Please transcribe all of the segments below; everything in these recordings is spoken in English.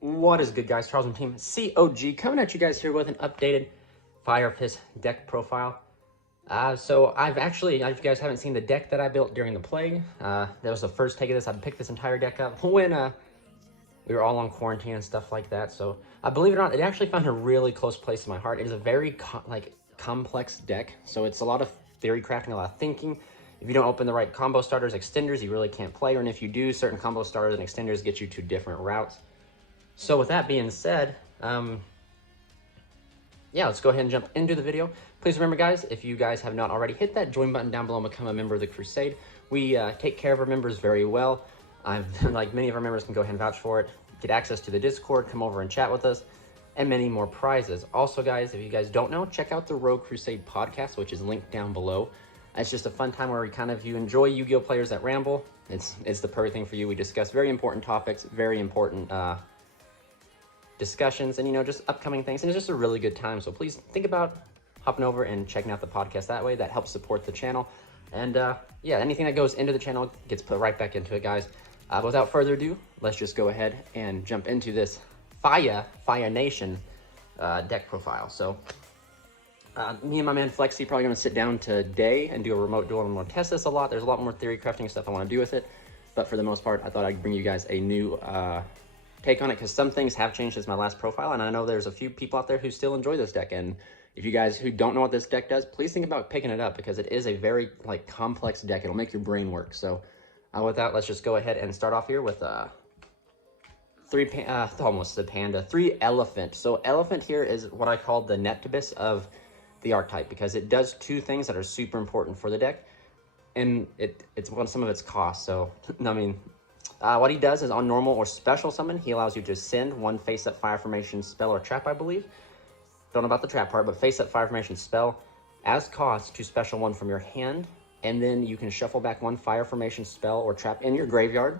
What is good, guys? Charles and team COG coming at you guys here with an updated Fire Fist deck profile. So if you guys haven't seen the deck that I built during the plague, that was the first take of this. I picked this entire deck up when we were all on quarantine and stuff like that. So believe it or not, it actually found a really close place in my heart. It is a very complex deck, so it's a lot of theory crafting, a lot of thinking. If you don't open the right combo starters, extenders, you really can't play. And if you do, certain combo starters and extenders get you to different routes. So with that being said, yeah, let's go ahead and jump into the video. Please remember, guys, if you guys have not already, hit that join button down below and become a member of the Crusade. We take care of our members very well. Like many of our members can go ahead and vouch for it. Get access to the Discord, come over and chat with us, and many more prizes. Also, guys, if you guys don't know, check out the Rogue Crusade podcast, which is linked down below. It's just a fun time where you enjoy Yu-Gi-Oh players that ramble. It's the perfect thing for you. We discuss very important topics, very important discussions, and just upcoming things, and it's just a really good time. So please think about hopping over and checking out the podcast that way. That helps support the channel, and yeah, anything that goes into the channel gets put right back into it, guys. Without further ado, let's just go ahead and jump into this Fire Nation deck profile. So me and my man Flexi probably gonna sit down today and do a remote duel. I'm gonna test this a lot. There's a lot more theory crafting stuff I want to do with it, but for the most part, I thought I'd bring you guys a new take on it, because some things have changed since my last profile, and I know there's a few people out there who still enjoy this deck. And if you guys who don't know what this deck does, please think about picking it up, because it is a very complex deck. It'll make your brain work. So with that, let's just go ahead and start off here with three elephant. So elephant here is what I call the Neptibus of the archetype, because it does two things that are super important for the deck, and it's on some of its costs. So I mean, what he does is on normal or special summon, he allows you to send one face-up fire formation spell or trap, I believe. Don't know about the trap part, but face-up fire formation spell as cost to special one from your hand, and then you can shuffle back one fire formation spell or trap in your graveyard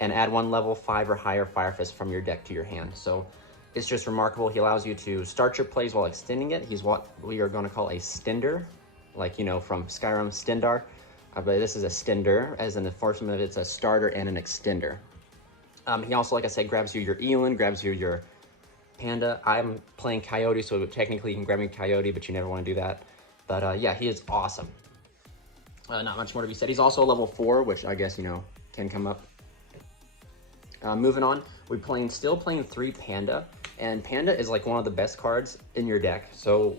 and add one level 5 or higher Fire Fist from your deck to your hand. So it's just remarkable. He allows you to start your plays while extending it. He's what we are going to call a stender, from Skyrim, Stendar. But this is a stender, as in the fortune of it's a starter and an extender. He also, like I said, grabs you your Elin, grabs you your Panda. I'm playing Coyote, so technically you can grab me Coyote, but you never want to do that. But yeah, he is awesome. Not much more to be said. He's also a level 4, which I guess, can come up. Moving on, we're still playing 3 Panda, and Panda is one of the best cards in your deck. So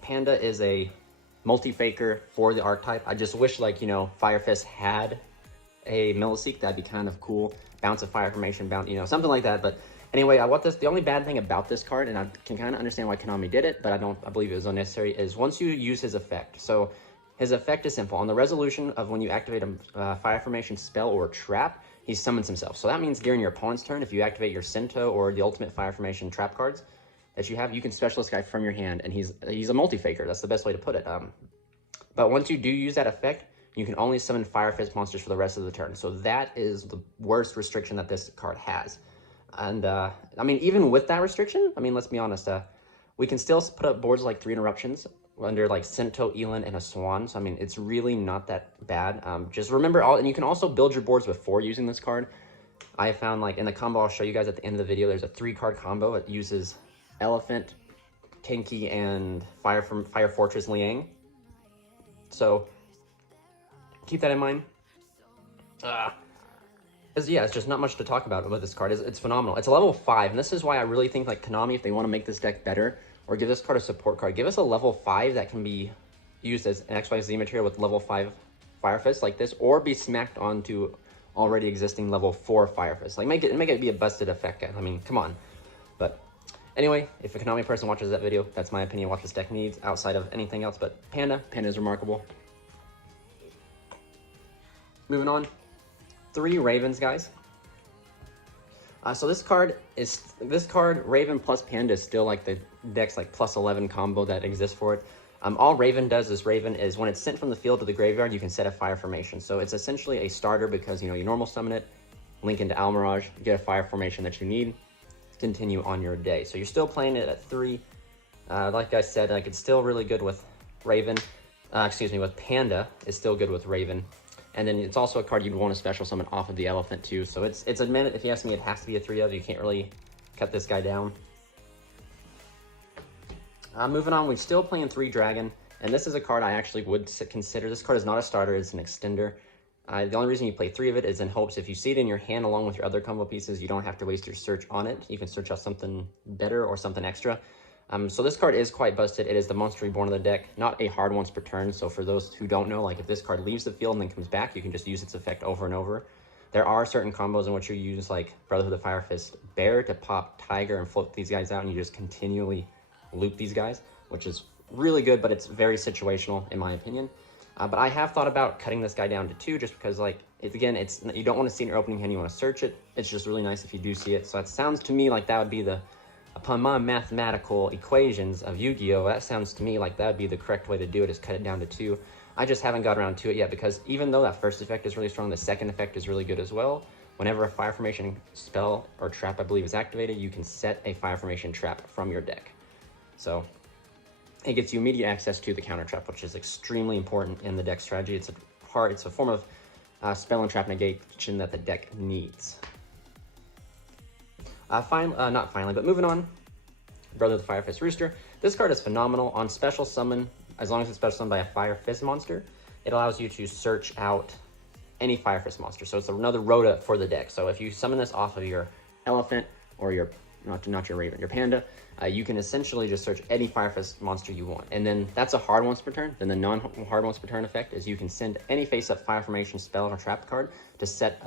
Panda is a multi-faker for the archetype. I just wish Fire Fist had a Milliseek. That'd be kind of cool. Bounce of fire formation, something like that. But anyway, the only bad thing about this card, and I can kind of understand why Konami did it, but I believe it was unnecessary, is once you use his effect. So his effect is simple. On the resolution of when you activate a fire formation spell or trap, he summons himself. So that means during your opponent's turn, if you activate your Sento or the ultimate fire formation trap cards that you have, you can special this guy from your hand, and he's a multi-faker. That's the best way to put it. But once you do use that effect, you can only summon Fire Fist monsters for the rest of the turn. So that is the worst restriction that this card has. And I mean, even with that restriction, I mean, let's be honest, we can still put up boards like 3 Interruptions under Sento, Elin, and a Swan. So I mean, it's really not that bad. Just remember and you can also build your boards before using this card. I found in the combo I'll show you guys at the end of the video, there's a 3-card combo. It uses Elephant, Tenki, and Fire Fortress Liang. So keep that in mind. It's just not much to talk about with this card. It's phenomenal. It's a level 5, and this is why I really think Konami, if they want to make this deck better or give this card a support card, give us a level 5 that can be used as an XYZ material with level 5 Fire Fist like this, or be smacked onto already existing level 4 Fire Fist. Make it be a busted effect, guys. I mean, come on. But anyway, if a Konami person watches that video, that's my opinion what this deck needs outside of anything else. But Panda is remarkable. Moving on, 3 Ravens, guys. So this card, Raven plus Panda, is still the deck's plus 11 combo that exists for it. All Raven does is when it's sent from the field to the graveyard, you can set a fire formation. So it's essentially a starter, because you normal summon it, link into Almirage, get a fire formation that you need, continue on your day. So you're still playing it at 3. Like I said, it's still really good with Raven. With Panda, it's still good with Raven. And then it's also a card you'd want to special summon off of the elephant too. So it's a minute, if you ask me, it has to be a 3 of. You can't really cut this guy down. Moving on, we're still playing 3 dragon. And this is a card I actually would consider. This card is not a starter, it's an extender. The only reason you play 3 of it is in hopes if you see it in your hand along with your other combo pieces, you don't have to waste your search on it. You can search out something better or something extra. So this card is quite busted. It is the Monster Reborn of the deck, not a hard once per turn. So for those who don't know, like if this card leaves the field and then comes back, you can just use its effect over and over. There are certain combos in which you use like Brotherhood of the Fire Fist Bear to pop Tiger and float these guys out, and you just continually loop these guys, which is really good, but it's very situational in my opinion. But I have thought about cutting this guy down to 2 just because, like, it's you don't want to see it in your opening hand, you want to search it. It's just really nice if you do see it. So it sounds to me like that would be upon my mathematical equations of Yu-Gi-Oh, that sounds to me like that would be the correct way to do it, is cut it down to 2. I just haven't got around to it yet because even though that first effect is really strong, the second effect is really good as well. Whenever a Fire Formation spell or trap, I believe, is activated, you can set a Fire Formation trap from your deck. So it gets you immediate access to the counter trap, which is extremely important in the deck strategy. It's a form of spell and trap negation that the deck needs. Not finally, but moving on, Brother of the Fire Fist Rooster. This card is phenomenal. On special summon, as long as it's special summoned by a Fire Fist monster, it allows you to search out any Fire Fist monster. So it's another Rhoda for the deck. So if you summon this off of your elephant or your, not your raven, your panda, you can essentially just search any Fire Fist monster you want. And then that's a hard once per turn. Then the non-hard once per turn effect is you can send any face-up Fire Formation spell or trap card to set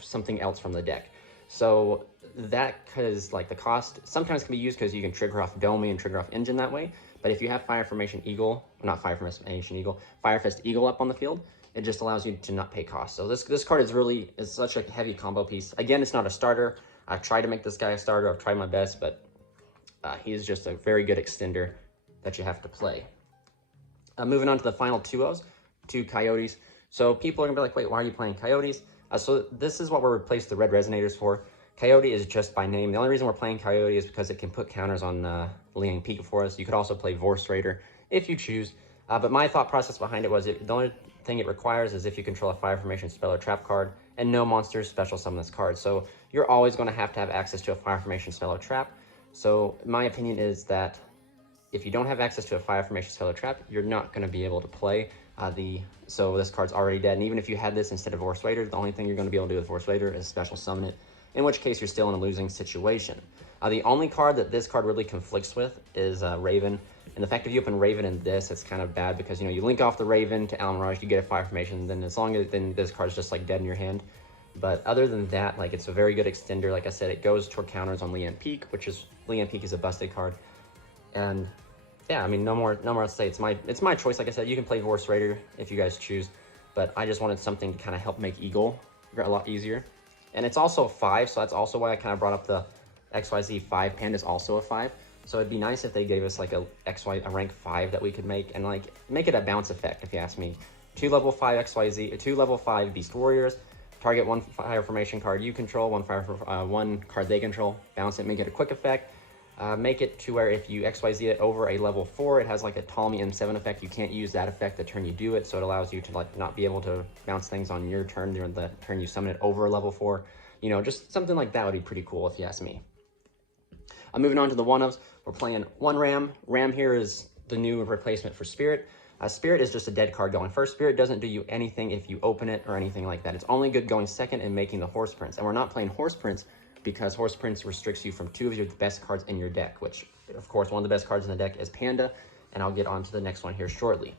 something else from the deck. So that, because like the cost sometimes can be used because you can trigger off Domi and trigger off Engine that way. But if you have Fire Formation Eagle, not Fire Formation Eagle, Fire Fist Eagle up on the field, it just allows you to not pay cost. So this card is such a heavy combo piece. Again, it's not a starter. I've tried to make this guy a starter. I've tried my best, but he is just a very good extender that you have to play. Moving on to the final 2-0s, 2 Coyotes. So people are gonna be like, wait, why are you playing Coyotes? So this is what we're replaced the red resonators for. Coyote is just by name. The only reason we're playing Coyote is because it can put counters on Liang Pika for us. You could also play Vorse Raider if you choose. But my thought process behind it was the only thing it requires is if you control a Fire Formation spell or trap card, and no monsters special summon this card. So you're always going to have access to a Fire Formation spell or trap. So my opinion is that if you don't have access to a Fire Formation spell or trap, you're not going to be able to play so this card's already dead. And even if you had this instead of Vorse Raider, the only thing you're going to be able to do with Vorse Raider is special summon it, in which case you're still in a losing situation. The only card that this card really conflicts with is Raven. And the fact that you open Raven in this, it's kind of bad because, you link off the Raven to Alan Mirage, you get a Fire Formation, then then this card's just like dead in your hand. But other than that, like, it's a very good extender. Like I said, it goes toward counters on Lian Peak, Lian Peak is a busted card. And yeah, I mean, no more to say. It's my choice. Like I said, you can play Vorse Raider if you guys choose, but I just wanted something to kind of help make Eagle a lot easier. And it's also 5, so that's also why I kind of brought up the XYZ 5. Panda is also a 5. So it'd be nice if they gave us like a rank 5 that we could make, and like make it a bounce effect, if you ask me. 2 level 5 XYZ, 2 level 5 Beast Warriors, target 1 Fire Formation card you control, 1 card they control, bounce it, make it a quick effect. Make it to where if you XYZ it over a level 4, it has like a Ptolemy M7 effect. You can't use that effect the turn you do it, so it allows you to like not be able to bounce things on your turn during the turn you summon it over a level 4. Just something like that would be pretty cool if you ask me. Moving on to the 1-ofs, we're playing 1 Ram. Ram here is the new replacement for Spirit. Spirit is just a dead card going first. Spirit doesn't do you anything if you open it or anything like that. It's only good going second and making the Horse Prince. And we're not playing Horse Prince because Horse Prince restricts you from 2 of your best cards in your deck, which, of course, one of the best cards in the deck is Panda, and I'll get on to the next one here shortly.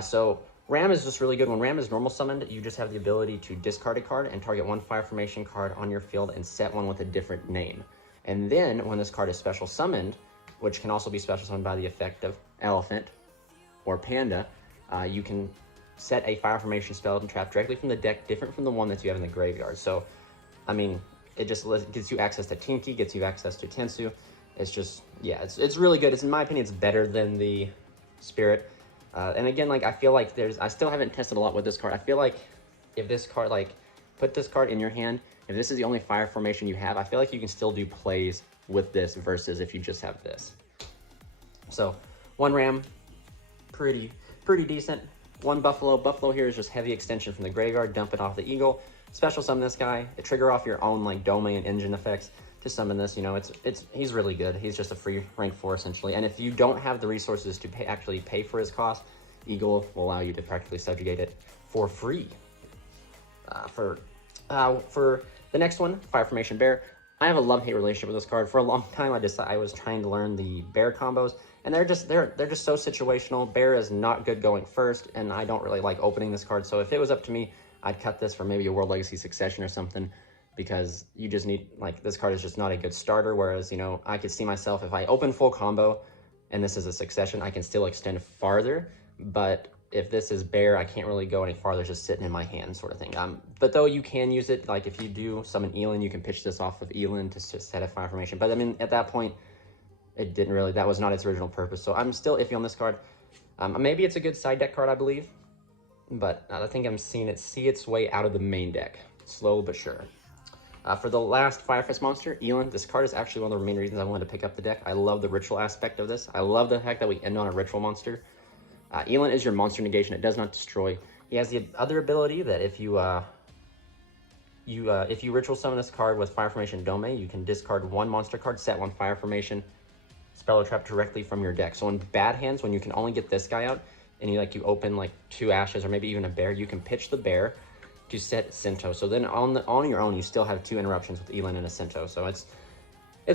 So Ram is just really good. When Ram is normal summoned, you just have the ability to discard a card and target 1 Fire Formation card on your field and set one with a different name. And then when this card is special summoned, which can also be special summoned by the effect of Elephant or Panda, you can set a Fire Formation spell and trap directly from the deck, different from the one that you have in the graveyard. So, I mean, it just gives you access to Tinky, gets you access to Tensu. It's just, yeah, it's really good. In my opinion, it's better than the Spirit. And again, like, I feel like I still haven't tested a lot with this card. I feel like if this card, like, put this card in your hand, if this is the only Fire Formation you have, I feel like you can still do plays with this versus if you just have this. So, 1 Ram, pretty decent. one Buffalo. Buffalo here is just heavy extension from the graveyard, dump it off the Eagle. Special summon this guy, trigger off your own like domain and engine effects to summon this. You know, he's really good. He's just a free rank 4 essentially. And if you don't have the resources to actually pay for his cost, Eagle will allow you to practically subjugate it for free. For the next one, Fire Formation Bear. I have a love-hate relationship with this card. For a long time, I was trying to learn the Bear combos, and they're just so situational. Bear is not good going first, and I don't really like opening this card. So if it was up to me, I'd cut this for maybe a World Legacy Succession or something, because you just need, like, this card is just not a good starter. Whereas, you know, I could see myself, if I open full combo and this is a Succession, I can still extend farther. But if this is Bear, I can't really go any farther, just sitting in my hand sort of thing. But though you can use it, like if you do summon Elin, you can pitch this off of Elin to just set a Fire Formation. But I mean, at that point, it didn't really, that was not its original purpose. So I'm still iffy on this card. Maybe it's a good side deck card, I believe. But I think I'm seeing it see its way out of the main deck, slow but sure. For the last Fire Fist monster, Elin, this card is actually one of the main reasons I wanted to pick up the deck. I love the ritual aspect of this. I love the fact that we end on a ritual monster. Elin is your monster negation. It does not destroy. He has the other ability that if you ritual summon this card with Fire Formation Dome, you can discard one monster card, set one Fire Formation spell or trap directly from your deck. So in bad hands, when you can only get this guy out, and you open like 2 ashes or maybe even a bear, you can pitch the bear to set Sinto. So then on your own, you still have 2 interruptions with Elin and a Sinto. So it's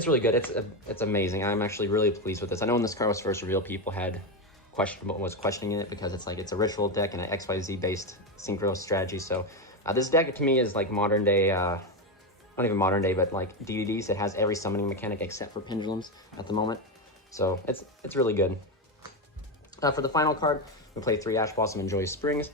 really good. It's amazing. I'm actually really pleased with this. I know when this card was first revealed, people was questioning it because it's a ritual deck and an XYZ based synchro strategy. So this deck to me is like modern day, not even modern day, but like DVDs. It has every summoning mechanic except for pendulums at the moment. So it's really good. For the final card, we play 3 Ash Blossom and Joy Springs.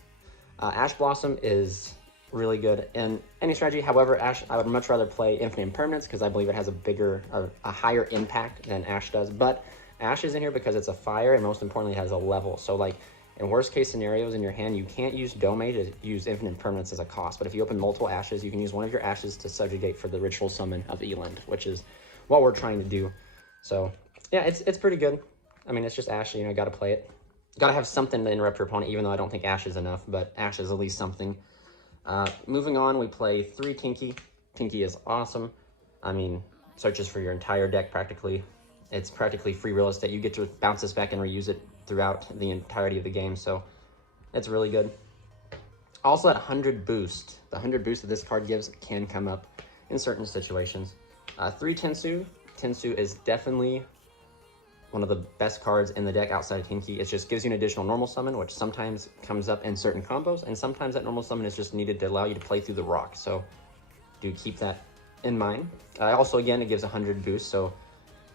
Ash Blossom is really good in any strategy. However, Ash, I would much rather play Infinite Impermanence because I believe it has a higher impact than Ash does. But Ash is in here because it's a fire, and most importantly, it has a level. So like in worst case scenarios in your hand, you can't use Dome to use Infinite Impermanence as a cost. But if you open multiple Ashes, you can use one of your Ashes to subjugate for the ritual summon of Elend, which is what we're trying to do. So yeah, it's pretty good. I mean, it's just Ash, you know, got to play it. Got to have something to interrupt your opponent, even though I don't think Ash is enough, but Ash is at least something. Moving on, we play 3 Tinky. Tinky is awesome. I mean, searches for your entire deck practically. It's practically free real estate. You get to bounce this back and reuse it throughout the entirety of the game, so it's really good. Also, that 100 boost. The 100 boost that this card gives can come up in certain situations. 3 Tensu. Tensu is definitely one of the best cards in the deck outside of Tinky. It just gives you an additional normal summon, which sometimes comes up in certain combos, and sometimes that normal summon is just needed to allow you to play through the rock. So do keep that in mind. Also, again, it gives 100 boost, so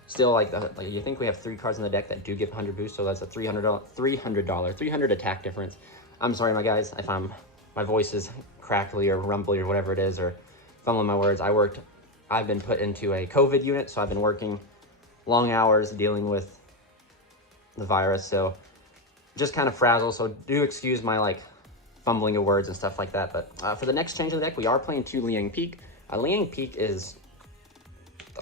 still like you think we have 3 cards in the deck that do give 100 boost, so that's a $300 attack difference. I'm sorry, my guys, if my voice is crackly or rumbly or whatever it is, or fumbling my words. I've been put into a COVID unit, so I've been working long hours dealing with the virus, so just kind of frazzled, so do excuse my like fumbling of words and stuff like that. But for the next change of the deck, we are playing 2 Liang Peak. Liang Peak is,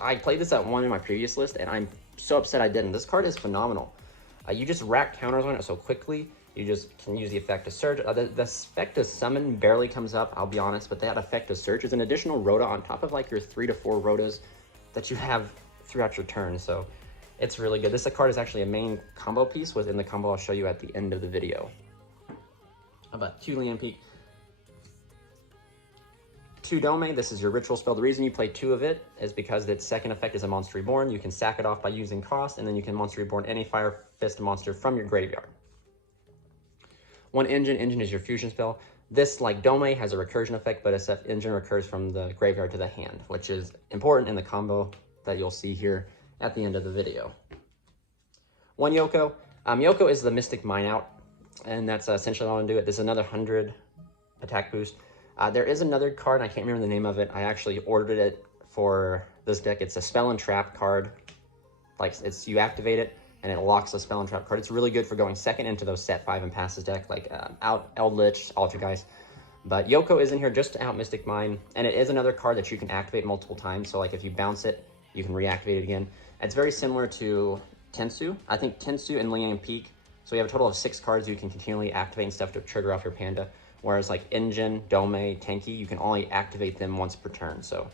I played this at 1 in my previous list, and I'm so upset I didn't. This card is phenomenal. You just rack counters on it so quickly. You just can use the effect to Surge. The effect to Summon barely comes up, I'll be honest, but that effect to Surge is an additional Rhoda on top of like your 3 to 4 Rhodas that you have throughout your turn, so it's really good. This card is actually a main combo piece within the combo I'll show you at the end of the video. How about 2 Liang Peak? 2 Dome, this is your ritual spell. The reason you play 2 of it is because its second effect is a Monster Reborn. You can sack it off by using cost, and then you can Monster Reborn any Fire Fist monster from your graveyard. 1 Engine. Engine is your fusion spell. This, like Dome, has a recursion effect, but except Engine recurs from the graveyard to the hand, which is important in the combo that you'll see here at the end of the video. 1 YuGiOh. YuGiOh is the Mystic Mine Out, and that's essentially all I'm doing. This is another 100 attack boost. There is another card, I can't remember the name of it. I actually ordered it for this deck. It's a Spell and Trap card. Like, you activate it, and it locks a Spell and Trap card. It's really good for going second into those set 5 and passes deck, like Eldritch, Altergeist. But YuGiOh is in here just to out Mystic Mine, and it is another card that you can activate multiple times. So like if you bounce it, you can reactivate it again. It's very similar to Tensu. I think Tensu and Liang Peak So you have a total of 6 cards you can continually activate and stuff to trigger off your Panda. Whereas like Engine, Dome, Tenki, you can only activate them once per turn. So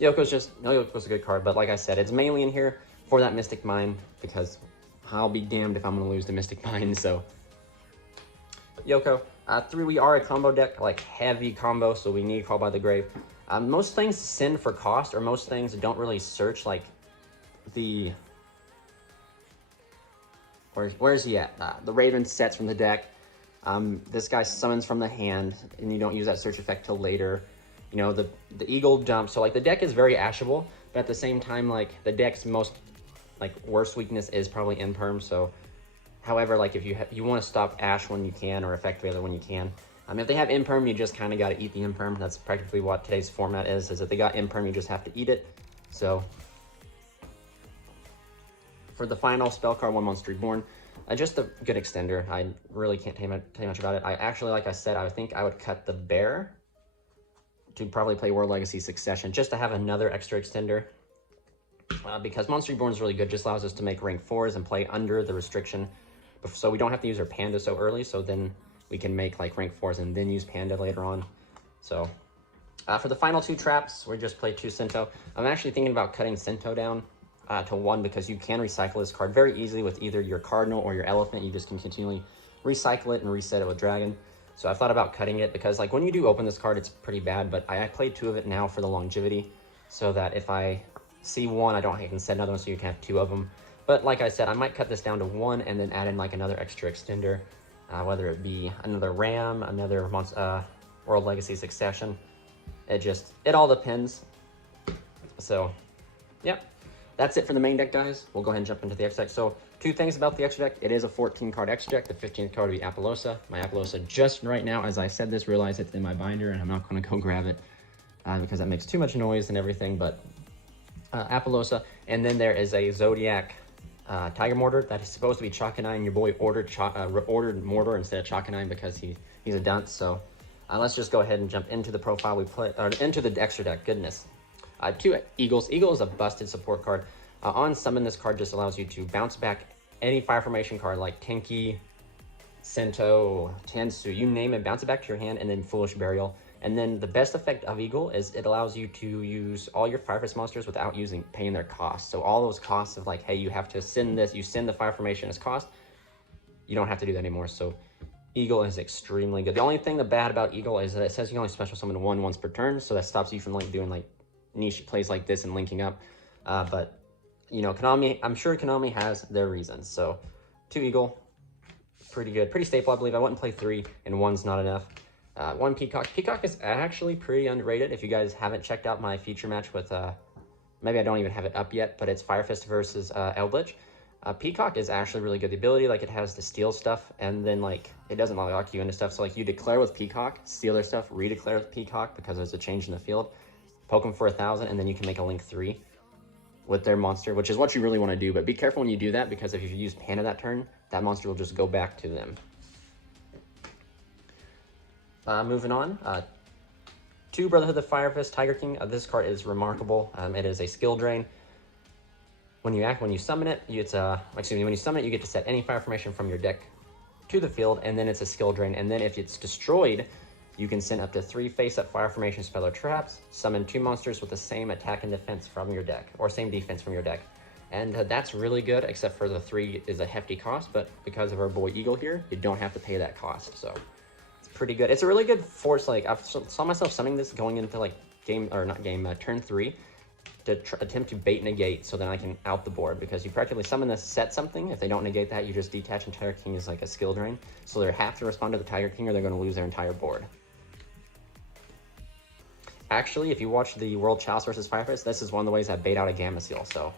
YuGiOh's a good card, but like I said, it's mainly in here for that Mystic Mine, because I'll be damned if I'm going to lose the Mystic Mine. So YuGiOh. 3, we are a combo deck, like heavy combo, so we need Call by the Grave. Most things send for cost, or most things don't really search, like the... Where's he at? The Raven sets from the deck. This guy summons from the hand, and you don't use that search effect till later. You know, the Eagle jump. So like the deck is very ashable, but at the same time, like the deck's most like worst weakness is probably Imperm. So, however, like if you want to stop Ash when you can, or Effect Veiler when you can. If they have Imperm, you just kind of got to eat the Imperm. That's practically what today's format is if they got Imperm, you just have to eat it. So, for the final spell card, 1 Monster Reborn, just a good extender. I really can't tell you much about it. I actually, like I said, I think I would cut the Bear to probably play World Legacy Succession, just to have another extra extender. Because Monster Reborn is really good, just allows us to make rank 4s and play under the restriction. So we don't have to use our Panda so early, so then we can make like rank 4s and then use Panda later on. So for the final 2 traps, we just play 2 Sento. I'm actually thinking about cutting Sento down to 1, because you can recycle this card very easily with either your Cardinal or your Elephant. You just can continually recycle it and reset it with Dragon. So I've thought about cutting it, because like when you do open this card, it's pretty bad, but I played 2 of it now for the longevity, so that if I see 1, I can set another one, so you can have 2 of them. But like I said, I might cut this down to 1 and then add in like another extra extender, whether it be another Ram, another World Legacy Succession. It all depends. So, yeah, that's it for the main deck, guys. We'll go ahead and jump into the extra deck. So, 2 things about the extra deck. It is a 14-card extra deck. The 15th card would be Appaloosa. My Appaloosa, just right now, as I said this, realized it's in my binder, and I'm not going to go grab it because that makes too much noise and everything, but Appaloosa. And then there is a Zodiac Tiger Mortar that is supposed to be Chakanine. Your boy ordered Mortar instead of Chakanine because he's a dunce. So let's just go ahead and jump into the profile we play, or into the extra deck. Goodness. 2 Eagles. Eagle is a busted support card. On summon, this card just allows you to bounce back any fire formation card like Tenki, Sento, Tansu, you name it, bounce it back to your hand, and then Foolish Burial. And then the best effect of Eagle is it allows you to use all your Fire Fist monsters without paying their cost. So all those costs of like, hey, you have to send this, you send the fire formation as cost, you don't have to do that anymore. So Eagle is extremely good. The only thing bad about Eagle is that it says you can only special summon 1 once per turn, so that stops you from like doing like niche plays like this and linking up. But you know, Konami, I'm sure Konami has their reasons. So 2 Eagle, pretty good, pretty staple, I believe. I wouldn't play 3, and 1's not enough. 1 Peacock. Peacock is actually pretty underrated. If you guys haven't checked out my feature match with, maybe I don't even have it up yet, but it's Fire Fist versus Eldritch. Peacock is actually really good. The ability, like, it has to steal stuff, and then, like, it doesn't lock you into stuff. So, like, you declare with Peacock, steal their stuff, redeclare with Peacock because there's a change in the field, poke them for 1,000, and then you can make a link 3 with their monster, which is what you really want to do. But be careful when you do that, because if you use Panda that turn, that monster will just go back to them. Moving on, 2 Brotherhood of the Fire Fist, Tiger King. This card is remarkable. It is a skill drain. When you summon it, when you summon it, you get to set any fire formation from your deck to the field, and then it's a skill drain. And then if it's destroyed, you can send up to 3 face-up fire formation spell or traps, summon 2 monsters with the same attack and defense from your deck, or same defense from your deck. And that's really good, except for the 3 is a hefty cost, but because of our boy Eagle here, you don't have to pay that cost, so it's pretty good. It's a really good force. Like, I saw myself summoning this going into like turn 3 to attempt to bait negate, so then I can out the board, because you practically summon this, set something. If they don't negate that, you just detach, and Tiger King is like a skill drain, so they have to respond to the Tiger King or they're going to lose their entire board. Actually, if you watch the World Chalice versus Fire Fist, this is one of the ways I bait out a Gamma Seal. So,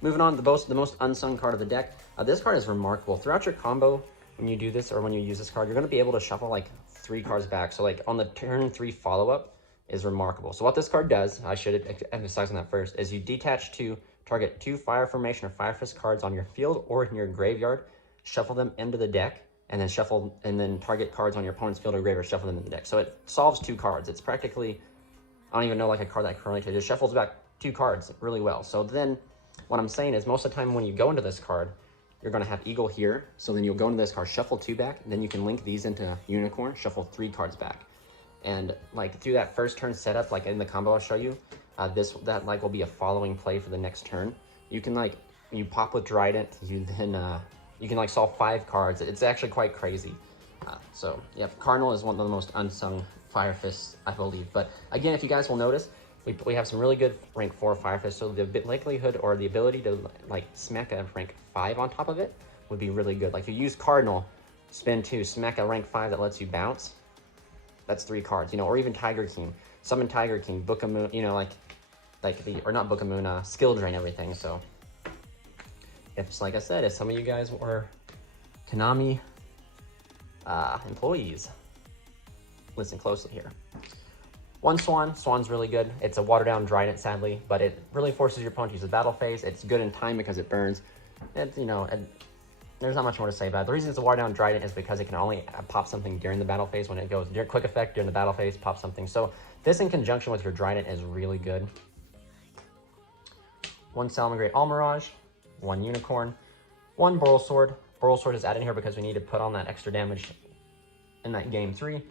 moving on, the most unsung card of the deck. This card is remarkable. Throughout your combo, when you do this, or when you use this card, you're going to be able to shuffle like 3 cards back. So like on the turn 3 follow-up is remarkable. So what this card does, I should emphasize on that first, is you detach to target 2 Fire Formation or Fire Fist cards on your field or in your graveyard, shuffle them into the deck, and then target cards on your opponent's field or graveyard, shuffle them into the deck. So it solves 2 cards. It's practically, I don't even know like a card that currently just shuffles back 2 cards really well. So then What I'm saying is most of the time when you go into this card, you're going to have Eagle here. So then you'll go into this card, shuffle 2 back, and then you can link these into Unicorn, shuffle 3 cards back. And like through that first turn setup, like in the combo I'll show you, that like will be a following play for the next turn. You can like, you pop with Trident, you can like solve 5 cards. It's actually quite crazy. So yep, Cardinal is one of the most unsung Fire Fists, I believe. But again, if you guys will notice, we have some really good rank 4 Fire Fists, so the likelihood or the ability to like smack a rank 5 on top of it would be really good. Like if you use Cardinal, spin 2, smack a rank 5 that lets you bounce, that's 3 cards, you know, or even Tiger King, summon Tiger King, Book of Moon, you know, or not Book of Moon, skill drain everything. So if, like I said, if some of you guys were Konami employees, listen closely here. 1 Swan. Swan's really good. It's a watered down Trident, sadly, but it really forces your opponent to use the battle phase. It's good in time because it burns. You know, there's not much more to say about it. The reason it's a watered down Trident is because it can only pop something during the battle phase. When it goes during quick effect during the battle phase, pop something. So this in conjunction with your Trident is really good. 1 Salamangreat Almirage, 1 Unicorn, 1 Boral Sword. Boral Sword is added here because we need to put on that extra damage in that game 3.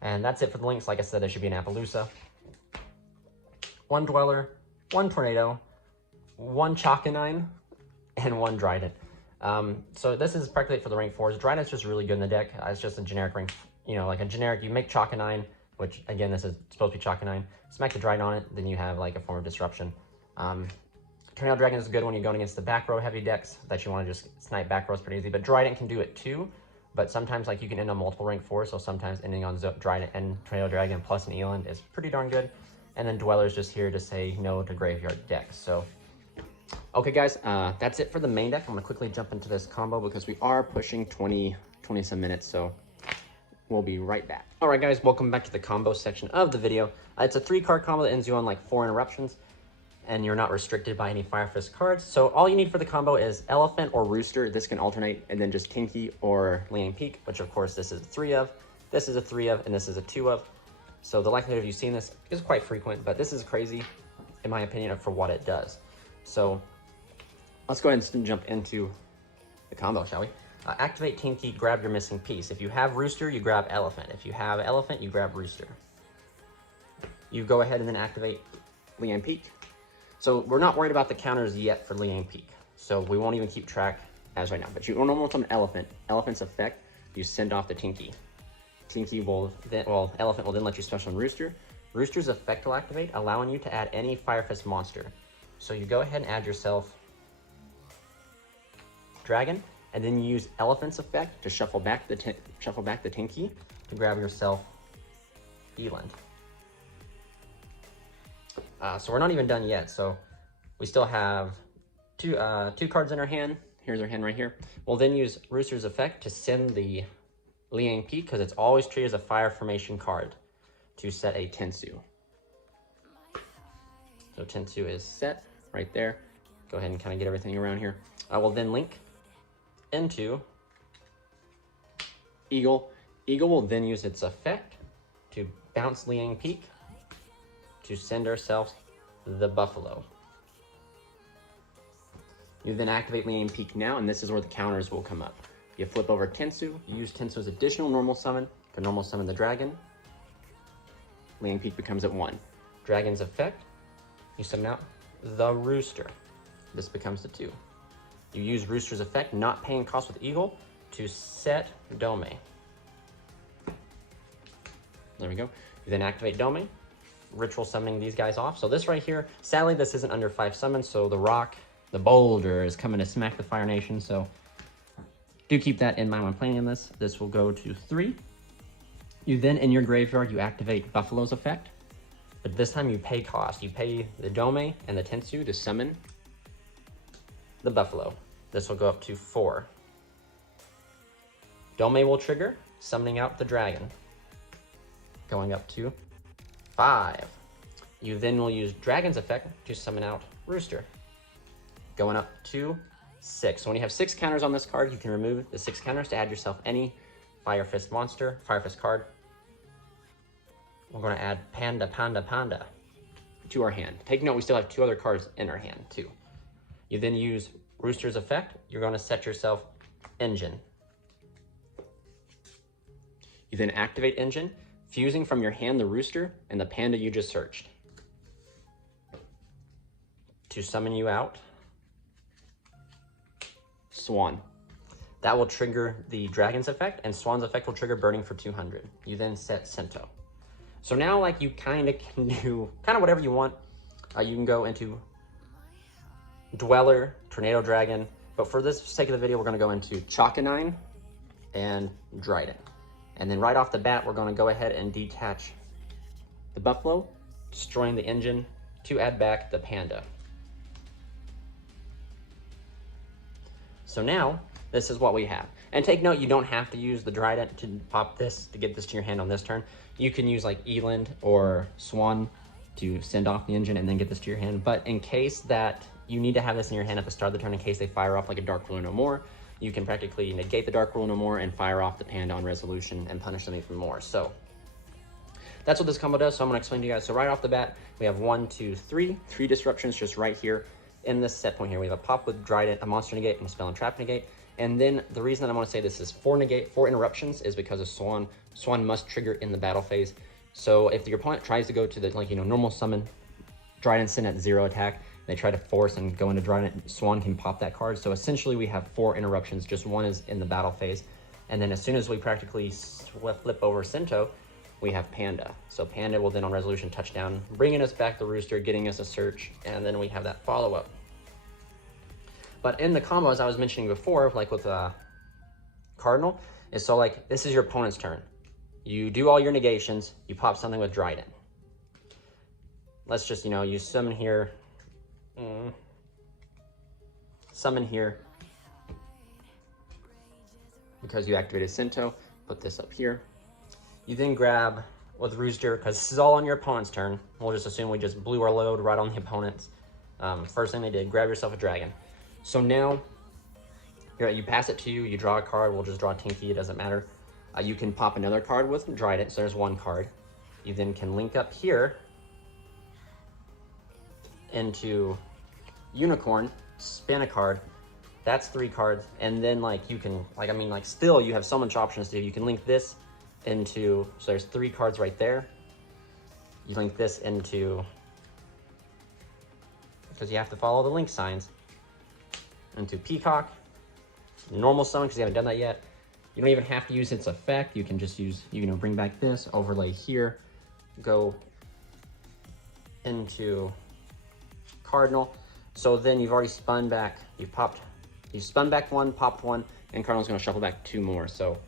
And that's it for the links. Like I said, there should be an Appaloosa. 1 Dweller, 1 Tornado, 1 Chakanine, and 1 Trident. So this is practically it for the rank 4s. Trident's just really good in the deck. It's just a generic rank, you know, like a generic, you make Chakanine, which again, this is supposed to be Chakanine. Smack the Trident on it, then you have like a form of disruption. Tornado Dragon is good when you're going against the back row heavy decks that you want to just snipe back rows pretty easy. But Trident can do it too. But sometimes like you can end on multiple rank 4s, so sometimes ending on Trident and Tornado Dragon plus an Eland is pretty darn good. And then Dweller's just here to say no to graveyard decks. So, okay guys, that's it for the main deck. I'm gonna quickly jump into this combo because we are pushing 20 some minutes, so we'll be right back. All right guys, welcome back to the combo section of the video. It's a 3-card combo that ends you on like 4 interruptions, and you're not restricted by any Fire Fist cards. So all you need for the combo is Elephant or Rooster. This can alternate, and then just Tinky or Leaning Peak, which of course this is a 3 of, this is a 3 of, and this is a 2 of. So the likelihood of you seeing this is quite frequent, but this is crazy, in my opinion, for what it does. So let's go ahead and jump into the combo, shall we? Activate Tinky, grab your missing piece. If you have Rooster, you grab Elephant. If you have Elephant, you grab Rooster. You go ahead and then activate Leaning Peak. So we're not worried about the counters yet for Leaning Peak, so we won't even keep track as right now. But you normally summon Elephant. Elephant's effect, you send off the Tinky. Tinky will then, well, Elephant will then let you special on Rooster. Rooster's effect will activate, allowing you to add any Fire Fist monster. So you go ahead and add yourself Dragon, and then you use Elephant's effect to shuffle back the Tinky to grab yourself Eland. So we're not even done yet. So we still have two cards in our hand. Here's our hand right here. We'll then use Rooster's effect to send the Leaning Peak, because it's always treated as a fire formation card, to set a Tensu. So Tensu is set right there. Go ahead and kind of get everything around here. I will then link into Eagle. Eagle will then use its effect to bounce Leaning Peak to send ourselves the Buffalo. You then activate Leaning Peak now, and this is where the counters will come up. You flip over Tensu, you use Tensu's additional normal summon to normal summon the dragon. Leaning Peak becomes at 1. Dragon's effect, you summon out the Rooster. This becomes the 2. You use Rooster's effect, not paying cost with Eagle, to set Dome. There we go. You then activate Dome, ritual summoning these guys off. So this right here, sadly this isn't under 5 summons, so the rock, the boulder is coming to smack the Fire Nation, so do keep that in mind when playing in this. This will go to 3. You then, in your graveyard, you activate Buffalo's effect, but this time you pay cost. You pay the Dome and the Tensu to summon the Buffalo. This will go up to 4. Dome will trigger, summoning out the dragon, going up to 5. You then will use Dragon's effect to summon out Rooster, going up to 6. So when you have 6 counters on this card, you can remove the 6 counters to add yourself any Fire Fist monster, Fire Fist card. We're going to add Panda to our hand. Take note, we still have 2 other cards in our hand too. You then use Rooster's effect. You're going to set yourself engine. You then activate engine, fusing from your hand the rooster and the panda you just searched. To summon you out, Swan. That will trigger the dragon's effect, and Swan's effect will trigger burning for 200. You then set Cento. So now, like, you kind of can do kind of whatever you want. You can go into Dweller, Tornado Dragon, but for this sake of the video, we're going to go into Chakanine and Dryden. And then right off the bat, we're going to go ahead and detach the Buffalo, destroying the engine to add back the Panda. So now, this is what we have. And take note, you don't have to use the Dryden to pop this, to get this to your hand on this turn. You can use like Eland or Swan to send off the engine and then get this to your hand. But in case that you need to have this in your hand at the start of the turn in case they fire off like a Dark Ruler No More, you can practically negate the Dark Ruler No More and fire off the Panda on resolution and punish them even more. So that's what this combo does. So I'm gonna explain to you guys. So right off the bat, we have 3 disruptions just right here in this set point here. We have a pop with Dryden, a monster negate, and a spell and trap negate. And then the reason that I want to say this is 4 interruptions is because of Swan. Swan must trigger in the battle phase. So if your opponent tries to go to the normal summon Dryden Sin at 0 attack, they try to force and go into Dryden, Swan can pop that card. So essentially we have 4 interruptions, just 1 is in the battle phase. And then as soon as we practically flip over Cento, we have Panda. So Panda will then on resolution touchdown, bringing us back the rooster, getting us a search, and then we have that follow-up. But in the combo, as I was mentioning before, like with Cardinal, is so like this is your opponent's turn. You do all your negations, you pop something with Dryden. Let's just, you summon here. Summon here. Because you activated Cento, put this up here. You then grab with Rooster, because this is all on your opponent's turn. We'll just assume we just blew our load right on the opponent's. First thing they did, grab yourself a dragon. So now, you pass it to you, you draw a card, we'll just draw Tinky, it doesn't matter. You can pop another card with Dryden, so there's 1 card. You then can link up here into Unicorn, spin a card, that's 3 cards, and then you can, still you have so much options to do. You can link this into, so there's 3 cards right there. You link this into, because you have to follow the link signs, into Peacock, normal summon because you haven't done that yet. You don't even have to use its effect. You can just use, bring back this, overlay here, go into Cardinal. So then you've already spun back, you spun back 1, popped 1, and Cardinal's gonna shuffle back 2 more. So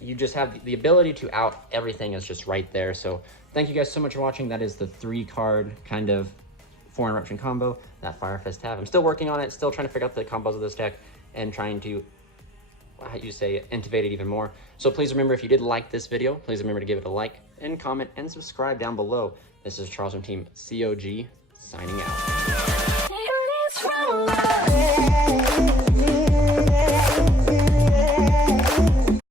you just have the ability to out everything is just right there. So thank you guys so much for watching. That is the 3-card kind of 4 interruption combo that Fire Fist have. I'm still working on it, still trying to figure out the combos of this deck and trying to, innovate it even more. So please remember, if you did like this video, please remember to give it a like and comment and subscribe down below. This is Charles from Team COG signing out.